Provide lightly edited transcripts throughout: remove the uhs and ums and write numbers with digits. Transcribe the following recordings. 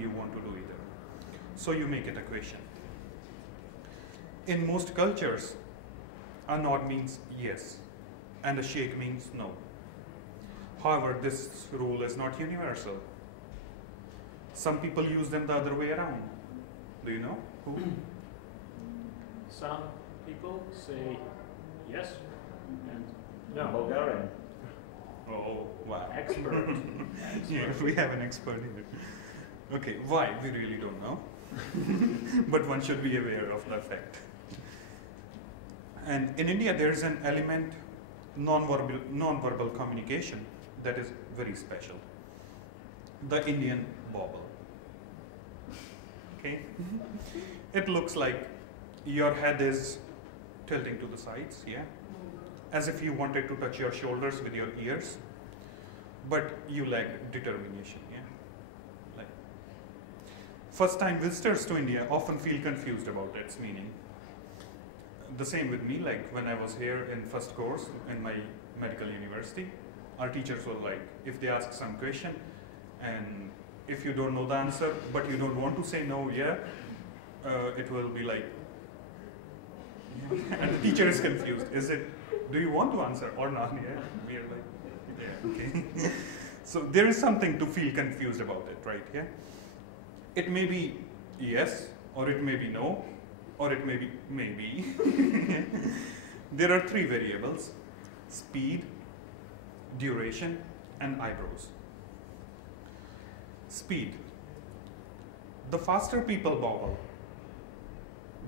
you want to do either. So you make it a question. In most cultures, a nod means yes, and a shake means no. However, this rule is not universal. Some people use them the other way around. Do you know who? Some people say yes and no. Bulgarian. Oh, wow. Expert. Yeah, we have an expert here. Okay, why? We really don't know. But one should be aware of the fact. And in India, there is an element, non-verbal communication, that is very special. The Indian bobble. Okay? It looks like your head is tilting to the sides, yeah? As if you wanted to touch your shoulders with your ears, but you lack determination, yeah? Like, first-time visitors to India often feel confused about its meaning. The same with me, like when I was here in first course in my medical university, our teachers were like, if they ask some question, and if you don't know the answer, but you don't want to say no, yeah, it will be like, yeah. And the teacher is confused. Is it, do you want to answer or not? Yeah, we are like, yeah, okay. So there is something to feel confused about it, right? Yeah. It may be yes, or it may be no, or it may be maybe. There are three variables: speed, duration, and eyebrows. Speed. The faster people bobble,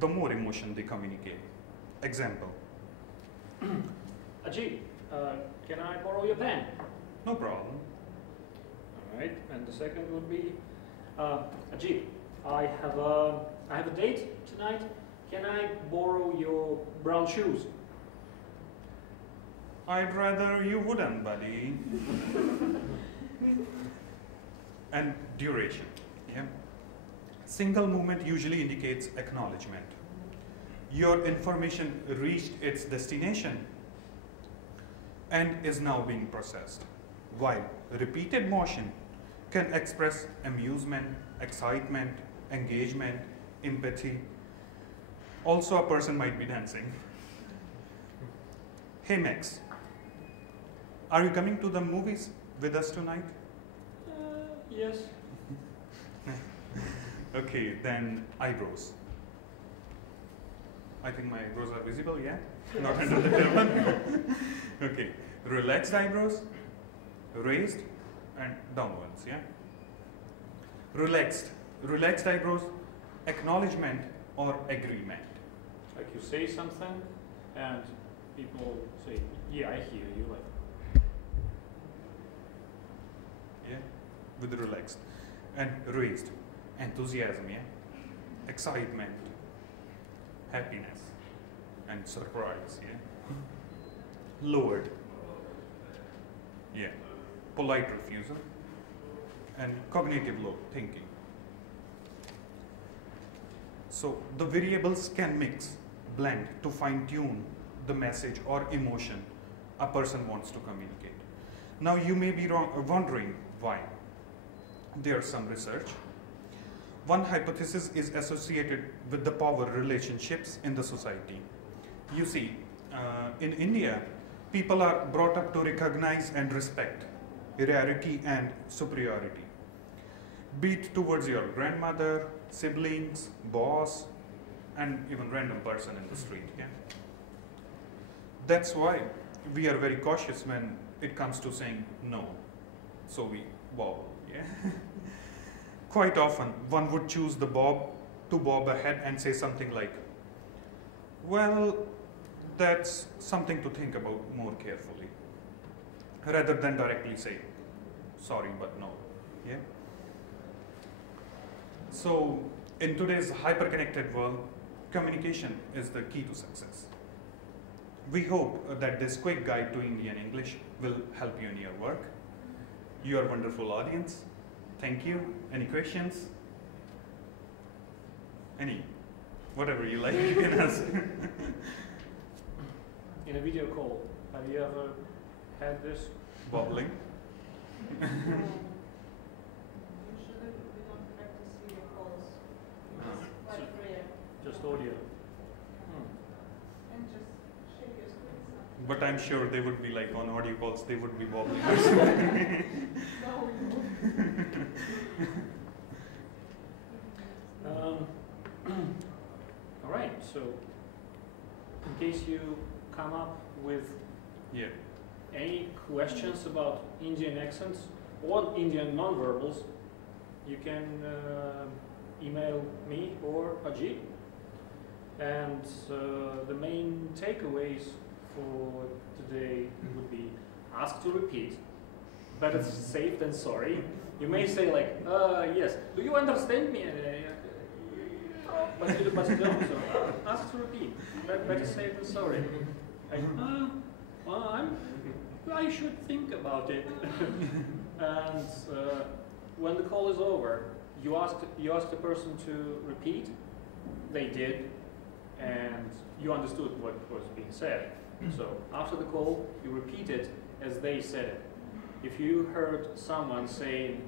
the more emotion they communicate. Example. Ajit, can I borrow your pen? No problem. All right. And the second would be, Ajit, I have a date tonight. Can I borrow your brown shoes? I'd rather you wouldn't, buddy. And duration. Yeah. Single movement usually indicates acknowledgement. Your information reached its destination and is now being processed, while repeated motion can express amusement, excitement, engagement, empathy. Also, a person might be dancing. Hey Max, are you coming to the movies with us tonight? Yes. Okay, then eyebrows. I think my eyebrows are visible, yeah? Not under the turban. Okay, relaxed eyebrows, raised, and downwards, yeah? Relaxed eyebrows, acknowledgement or agreement. Like you say something, and people say, yeah, I hear you. Like, Yeah, with relaxed. And raised, enthusiasm, yeah? Excitement, happiness, and surprise, yeah? Lowered, yeah, polite refusal, and cognitive low thinking. So the variables can mix, blend to fine-tune the message or emotion a person wants to communicate. Now you may be wondering why. There's some research. One hypothesis is associated with the power relationships in the society. You see, in India, people are brought up to recognize and respect hierarchy and superiority, be it towards your grandmother, siblings, boss, and even random person in the street. Yeah? That's why we are very cautious when it comes to saying no. So we bob. Yeah? Quite often, one would choose the bob to bob ahead and say something like, well, that's something to think about more carefully, rather than directly say, sorry, but no. Yeah? So, in today's hyper-connected world, communication is the key to success. We hope that this quick guide to Indian English will help you in your work. You are a wonderful audience. Thank you. Any questions? Any? Whatever you like, you can ask. in a video call, have you ever had this? Wobbling. Usually we don't practice I'm sure they would be like on audio calls, they would be wobbling. All right, so in case you come up with Yeah. any questions about Indian accents or Indian nonverbals, you can email me or Ajit. And the main takeaways for today would be ask to repeat. Better safe than sorry. You may say like, yes, do you understand me? But you don't, so ask to repeat. Better safe than sorry. Like, well, I should think about it. And when the call is over, you ask the person to repeat. They did, and you understood what was being said. So after the call, you repeat it as they said it. If you heard someone saying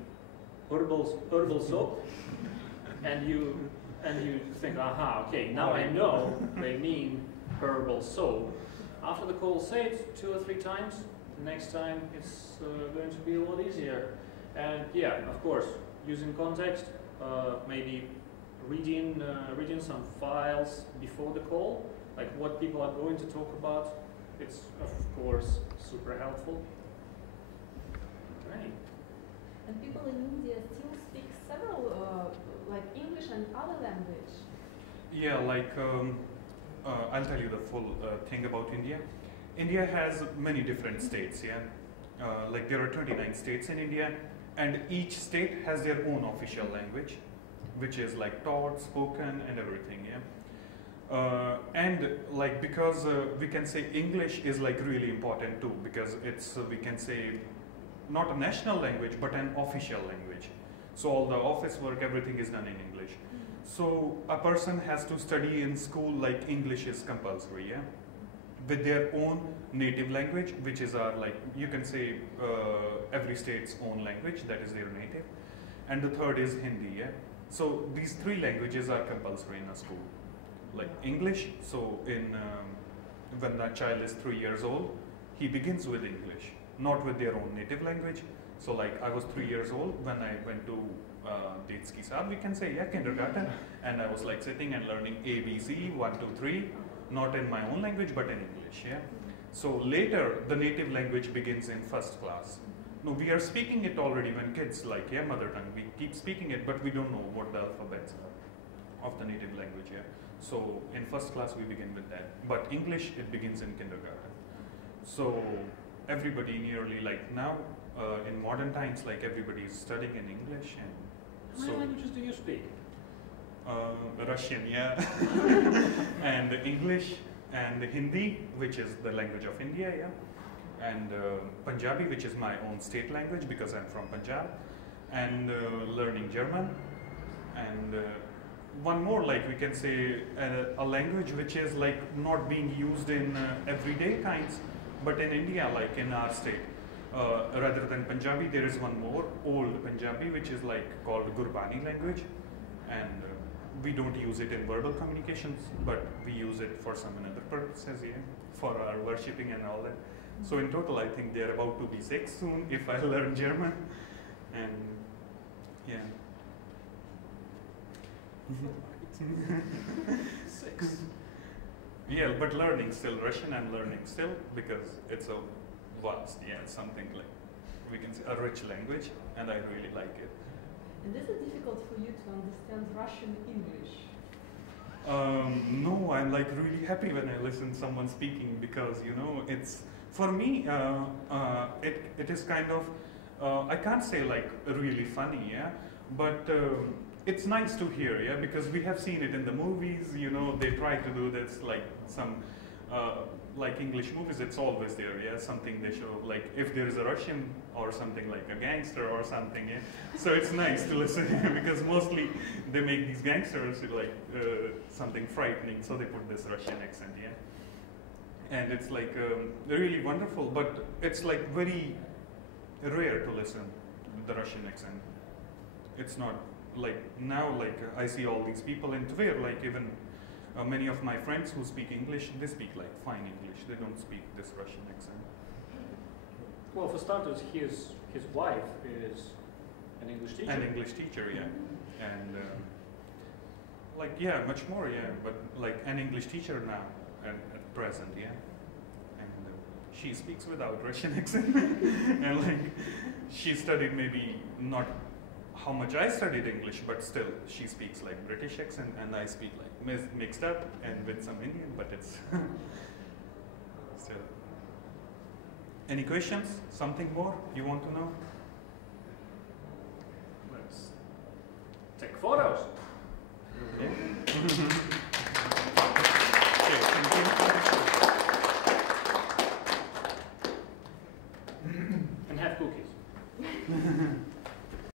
herbal soap, and you think, aha, okay, now I know they mean herbal soap. After the call, say it 2 or 3 times. Next time, it's going to be a lot easier. And yeah, of course, using context, maybe reading some files before the call, like what people are going to talk about. It's of course super helpful. Right. And people in India still speak several, like English and other language. Yeah, like I'll tell you the full thing about India. India has many different states, yeah. Like there are 29 states in India, and each state has their own official language, which is like taught, spoken, and everything, yeah. And like because we can say English is like really important too, because it's we can say not a national language but an official language. So all the office work, everything is done in English. So a person has to study in school like English is compulsory, yeah, with their own native language, which is our like you can say every state's own language, that is their native. And the third is Hindi, yeah. So these 3 languages are compulsory in a school. Like English, so in when that child is 3 years old, he begins with English, not with their own native language. So like I was 3 years old when I went to Detski Saab, we can say, yeah, kindergarten, and I was like sitting and learning ABC, 1, 2, 3, not in my own language but in English, yeah. So later the native language begins in 1st class. No, we are speaking it already when kids like, yeah, mother tongue, we keep speaking it, but we don't know what the alphabets are of the native language, yeah. So in 1st class we begin with that, but English, it begins in kindergarten. So everybody nearly like now in modern times, like everybody is studying in English. And how many languages do you speak? Russian, yeah, and English and Hindi, which is the language of India, yeah, and Punjabi, which is my own state language because I'm from Punjab, and learning German, and one more, like we can say a language which is like not being used in everyday kinds, but in India, like in our state, rather than Punjabi, there is one more old Punjabi, which is like called Gurbani language, and we don't use it in verbal communications, but we use it for some other purposes, yeah, for our worshipping and all that. So in total, I think they're about to be 6 soon if I learn German, and yeah. 6. Yeah, but learning still Russian. I'm learning still because it's a vast, yeah, something like we can say a rich language, and I really like it. And is it difficult for you to understand Russian English? No, I'm like really happy when I listen to someone speaking, because you know it's for me it is kind of I can't say like really funny, yeah, but it's nice to hear, yeah, because we have seen it in the movies, you know, they try to do this, like some like English movies, it's always there, yeah, something they show, like if there is a Russian or something like a gangster or something, yeah, so it's nice to listen because mostly they make these gangsters like something frightening, so they put this Russian accent, yeah, and it's like really wonderful, but it's like very rare to listen to the Russian accent. It's not like now, like I see all these people in Tver, like even Many of my friends who speak English, they speak like fine English. They don't speak this Russian accent. Well, for starters, his wife is an English teacher. An English teacher, yeah. And like, yeah, much more, yeah. But like an English teacher now, at present, yeah. And she speaks without Russian accent. And like, she studied maybe not how much I studied English, but still, she speaks like British accent, and I speak like mixed up and with some Indian, but it's still. Any questions? Something more you want to know? Let's take photos. Yeah.